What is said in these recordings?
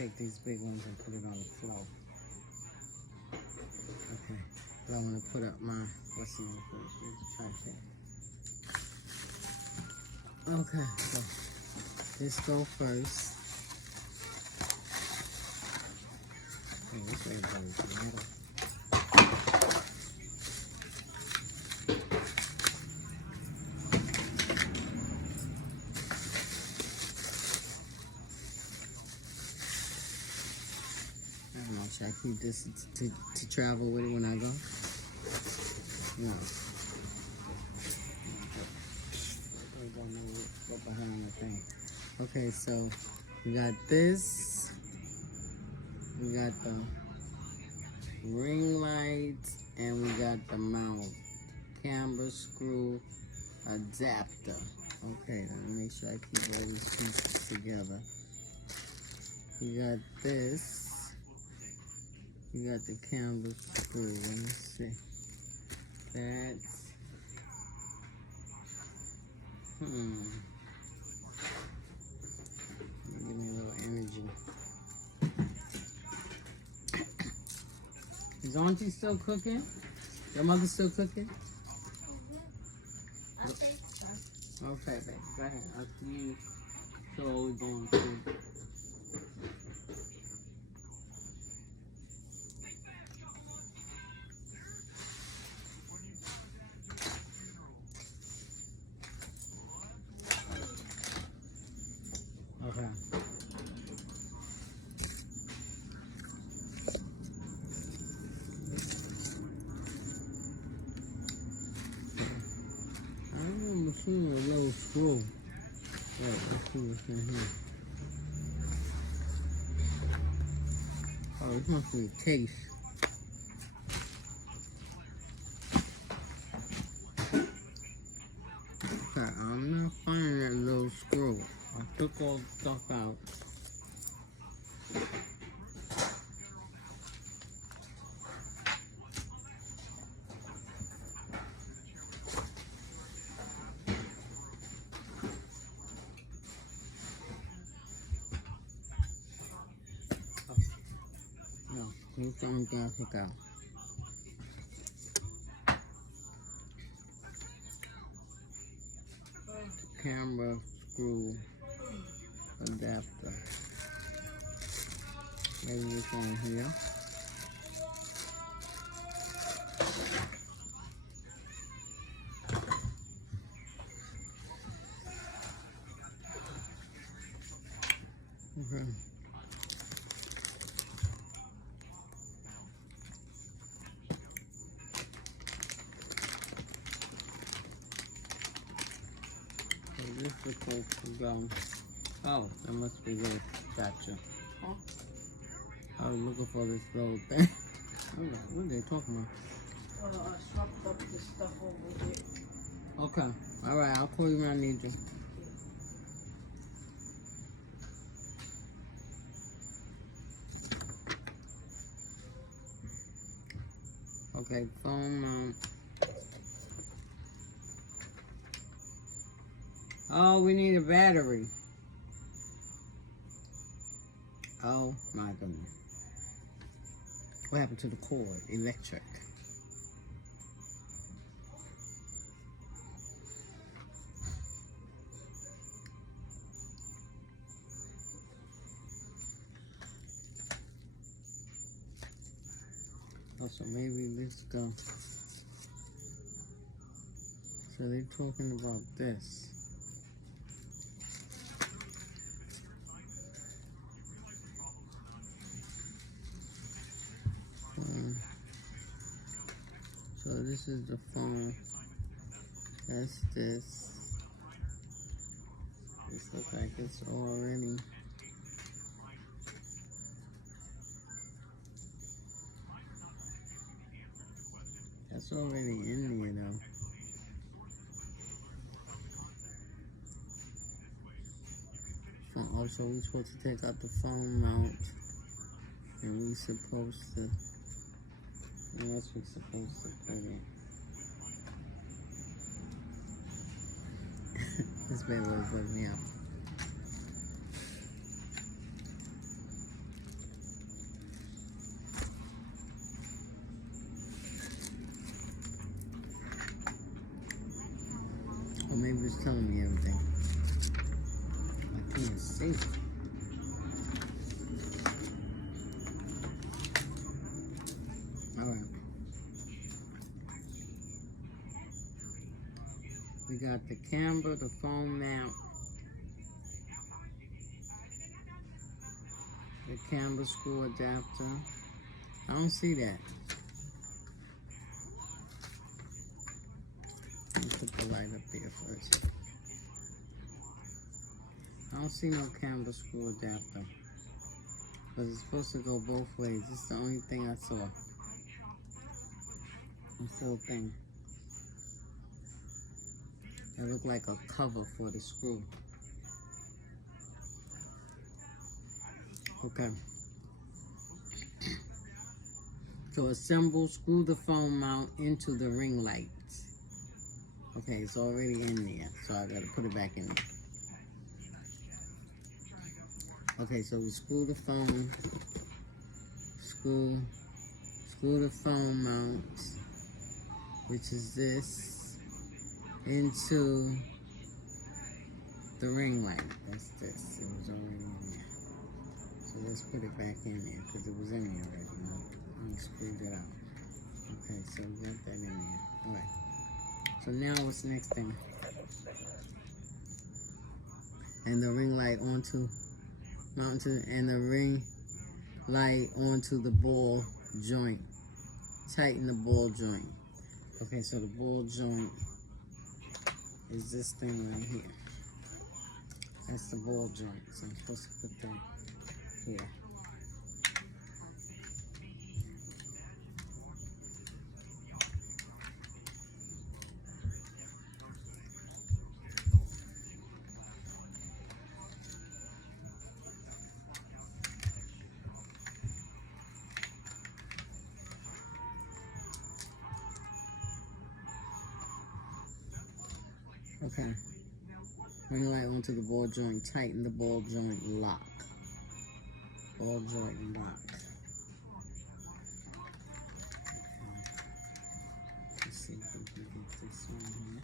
take these big ones and put it on the floor. Okay, so I'm gonna put up my, what's the name first? Tripod. Okay, so this go first. Oh, this way goes the middle. I don't know, should I keep this to travel with it when I go? No. I don't know what behind the thing. Okay, so we got this. We got the ring lights, and we got the mount. Camber screw adapter. Okay, let me make sure I keep all these pieces together. We got this. We got the camber screw. Let me see. That's give me a little energy. Is Auntie still cooking? Your mother still cooking? I think so. Okay, baby. Go ahead. I'll see you. So we're going to. Okay. I remember seeing a little screw. Wait, let's see what's in here. Oh, this must be a case. Okay, I'm not finding that little screw. I took all the stuff out. No, here's something I took out. Camera screw adapter. Maybe this one here. Okay. So this is supposed to go. Oh, that must be this. Gotcha. Huh? I was looking for this little thing. What are they talking about? I swapped up this stuff over here. Okay. Alright, I'll call you when I need you. Okay, phone mount. Oh, we need a battery. Oh my goodness. What happened to the cord? Electric. Oh, so maybe this go. So they're talking about this. So this is the phone. That's this. This looks like it's already. That's already in there though. Also, we're supposed to take out the phone mount, and we're supposed to. What else we supposed to put in? This baby will put me up. It's telling me everything. I can't see. Alright. We got the camera, the phone mount, the camera screw adapter. I don't see that. Let me put the light up there first. I don't see no camera screw adapter. But it's supposed to go both ways. This is the only thing I saw. This whole thing. It looked like a cover for the screw. Okay. So assemble, screw the phone mount into the ring lights. Okay, it's already in there, so I gotta put it back in there. Okay, so we screw the phone, screw the phone mount, which is this, into the ring light. That's this. It was already in there. So let's put it back in there because it was in there already. I screwed it out. Okay, so we got that in there. Alright. So now what's the next thing? And the ring light onto and the ring light onto the ball joint. Tighten the ball joint. Okay, so the ball joint is this thing right here. That's the ball joint. So I'm supposed to put that here. Okay. Ring light onto the ball joint. Tighten the ball joint lock. Ball joint lock. Okay. Let's see if we can get this one here.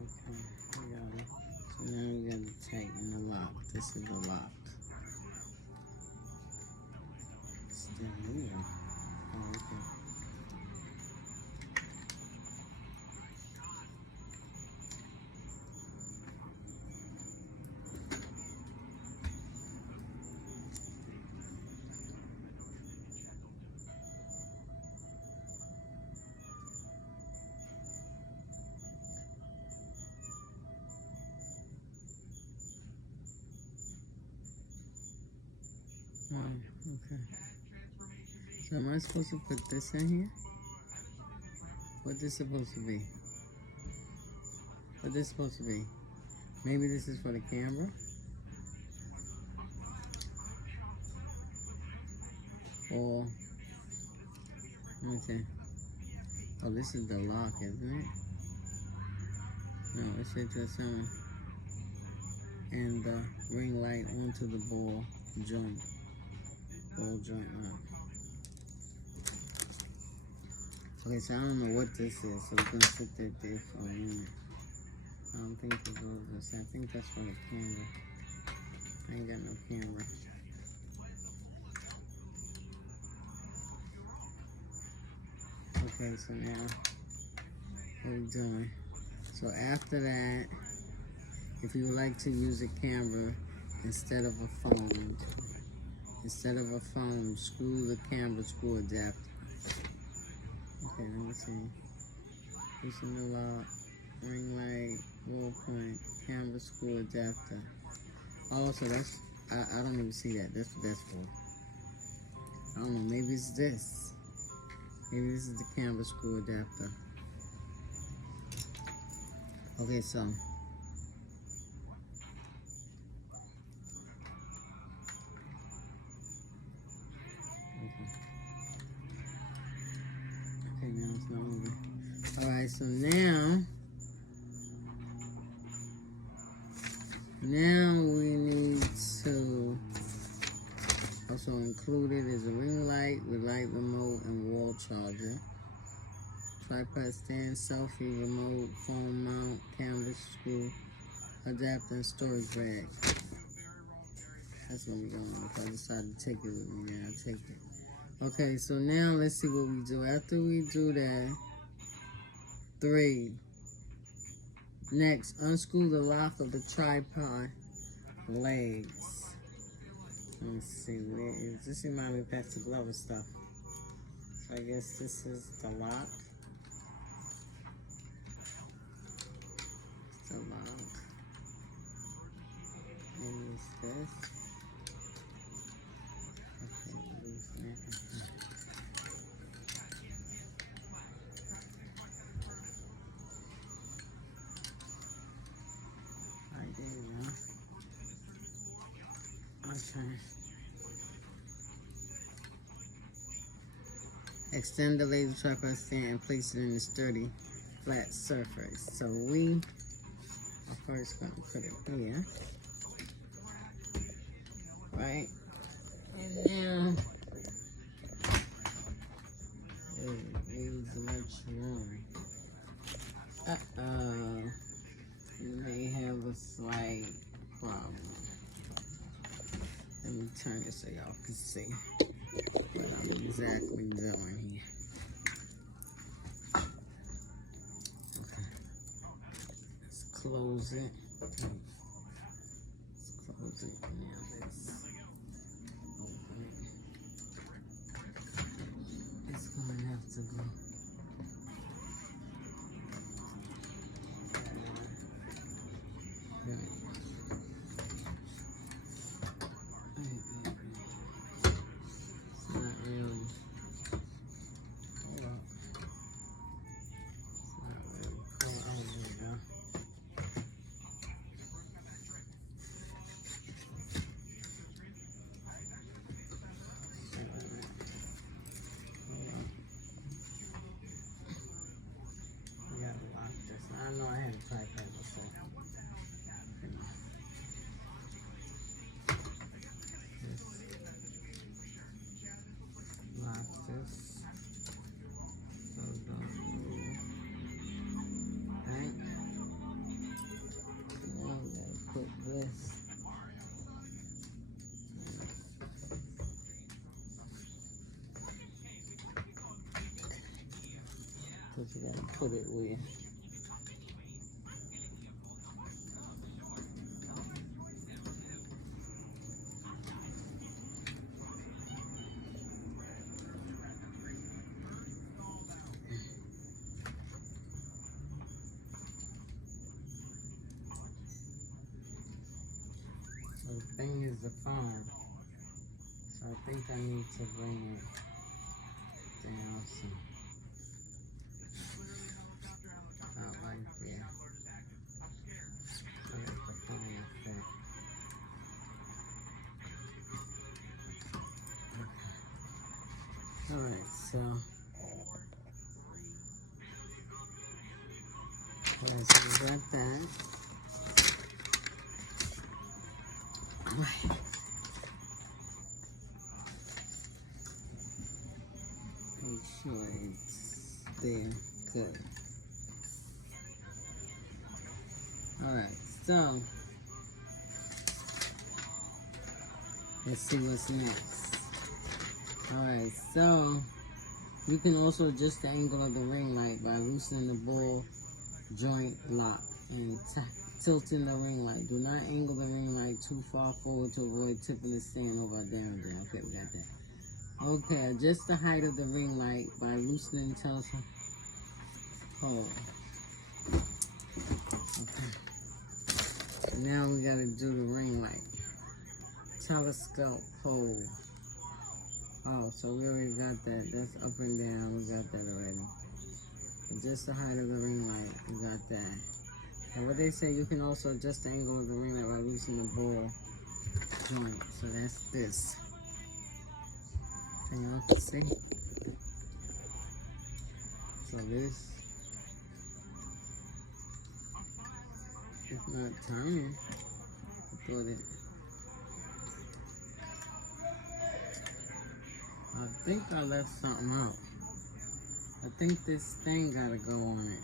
Okay, we got it. So now we got to tighten the lock. This is the lock. Still here. Oh, okay. Okay. So am I supposed to put this in here? What this supposed to be? What this supposed to be? Maybe this is for the camera? Or, okay. Oh, this is the lock, isn't it? No, it said just and the ring light onto the ball joint. Ball joint lock. Okay, so I don't know what this is, so we're gonna put that there for a minute. I don't think it goes this. I think that's for the camera. I ain't got no camera. Okay, so now what are we doing? So after that, if you would like to use a camera instead of a phone, screw the camera screw adapter. Okay, let me see. Loosen the lock, ring light, wall point, camera screw adapter. Oh, so that's, I don't even see that. That's what that's for. I don't know, maybe it's this. Maybe this is the camera screw adapter. Okay, so. Okay, now it's not moving. Alright, so now we need to also included is a ring light with light remote and wall charger. tripod stand, selfie, remote, phone mount, canvas, screw, adapter, and storage bag. That's what we're going with. I decided to take it with me now. Take it. Okay, so now let's see what we do. After we do that, 3. Next, unscrew the lock of the tripod legs. Let's see, where is this? Reminds me of Patsy Glover stuff. So I guess this is the lock. It's the lock. And it's this. Okay, release that. Right there you go. Okay. Extend the laser tripod stand and place it in a sturdy, flat surface. So we are first going to put it here. Right? And now, it needs much room. Uh-oh. You may have a slight problem. Let me turn it so y'all can see what I'm exactly doing here. Okay. Let's close it. Okay. Let's close it. Now let's open it. It's going to have to go. I know I had a tripod before. Lock this. So don't move. Right? Now we gotta put this. Because you gotta put it where. So the thing is the phone. So I think I need to bring it down some. About like there. So that the phone will fit. Okay. Alright, so we got that. Right. Make sure it's there. Good. Alright, so let's see what's next. Alright, so you can also adjust the angle of the ring light by loosening the ball joint lock and tilting the ring light. Do not angle the ring light too far forward to avoid tipping the stand over or down. Okay, we got that. Okay, adjust the height of the ring light by loosening tilting pole. Okay. Now we gotta do the ring light. Telescope pole. Oh, so we already got that. That's up and down. We got that already. Adjust the height of the ring light. We got that. And what they say, you can also adjust the angle of the ring light by loosening the ball joint. So that's this. Can y'all see? So this is not turning. I thought it. I think I left something out. I think this thing gotta go on it.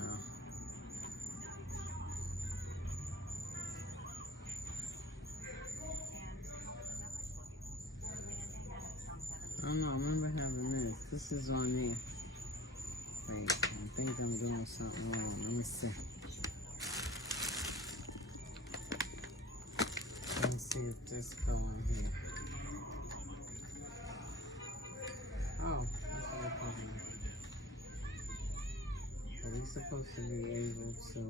No. I don't know, I remember having this. This is on there. Wait, I think I'm doing something wrong. Let me see. Let me see if this go on here. Oh, that's what I'm talking about. Are we supposed to be able to?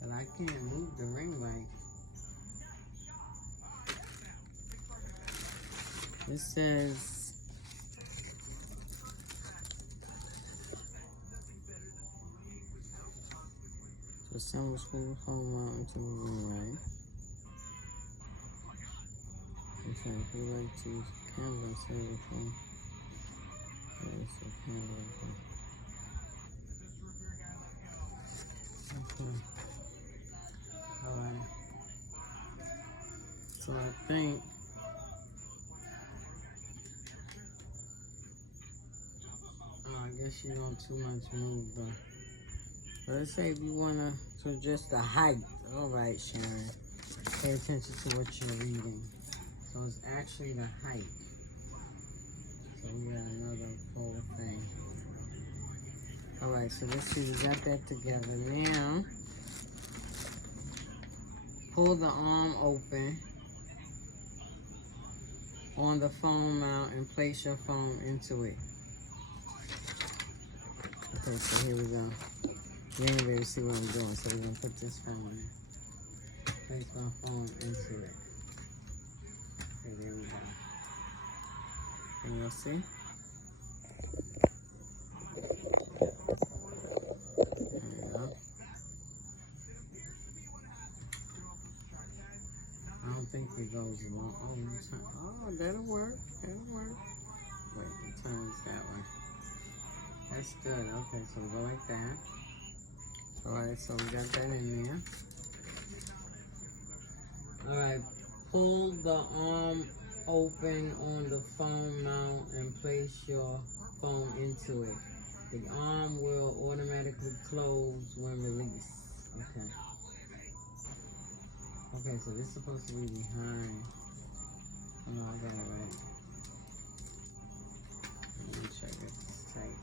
But I can't move the ring light. It says to assemble school phone mount into the ring light. Okay, if you like to use camera instead of the phone. There's the camera. Okay. Alright. So I think I guess you don't too much move though. But let's say if you wanna adjust the height. Alright, Sharon. Pay attention to what you're reading. So it's actually the height. So we got another full thing. Alright, so let's see, we got that together. Now pull the arm open on the phone mount and place your phone into it. Okay, so here we go. You ain't able to see what I'm doing, so we're gonna put this phone in. Place my phone into it. Okay, there we go. Can you see? There we go. I don't think it goes long. Oh, that'll work. That'll work. Wait, it turns that way. That's good. Okay, so go like that. Alright, so we got that in there. Alright, pull the arm open on the phone mount and place your phone into it. The arm will automatically close when released. Okay. Okay, so this is supposed to be behind. Oh, I got it right. Let me check it. It's tight.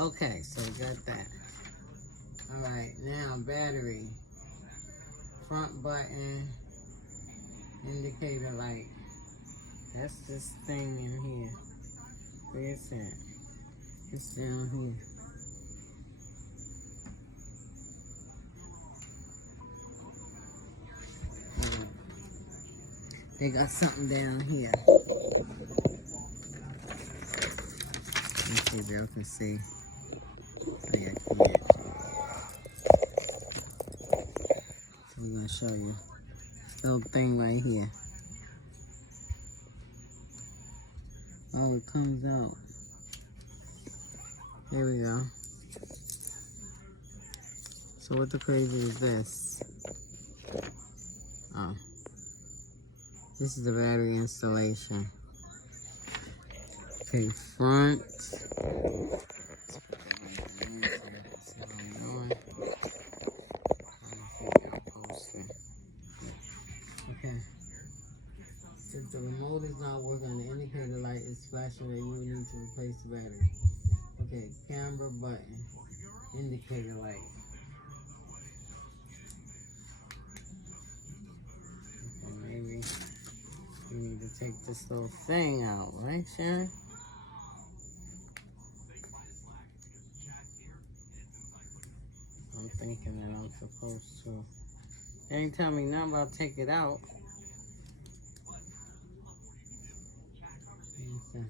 Okay, so we got that. Alright, now battery. Front button. Indicator light. That's this thing in here. Where's that? It's down here. They got something down here. Let me see if y'all can see. Oh yeah, come here. So we're gonna show you. This little thing right here. Oh, it comes out. There we go. So what the crazy is this? Oh. This is the battery installation. Okay, front. Okay. If the remote is not working, the indicator light is flashing, and you will need to replace the battery. Okay, camera button, indicator light. Okay, maybe we need to take this little thing out, right, Sharon? I'm thinking that I'm supposed to. They ain't tell me nothing about take it out. Okay.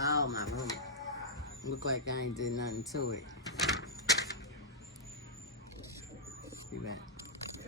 Oh my room. Look like I ain't did nothing to it. Be back.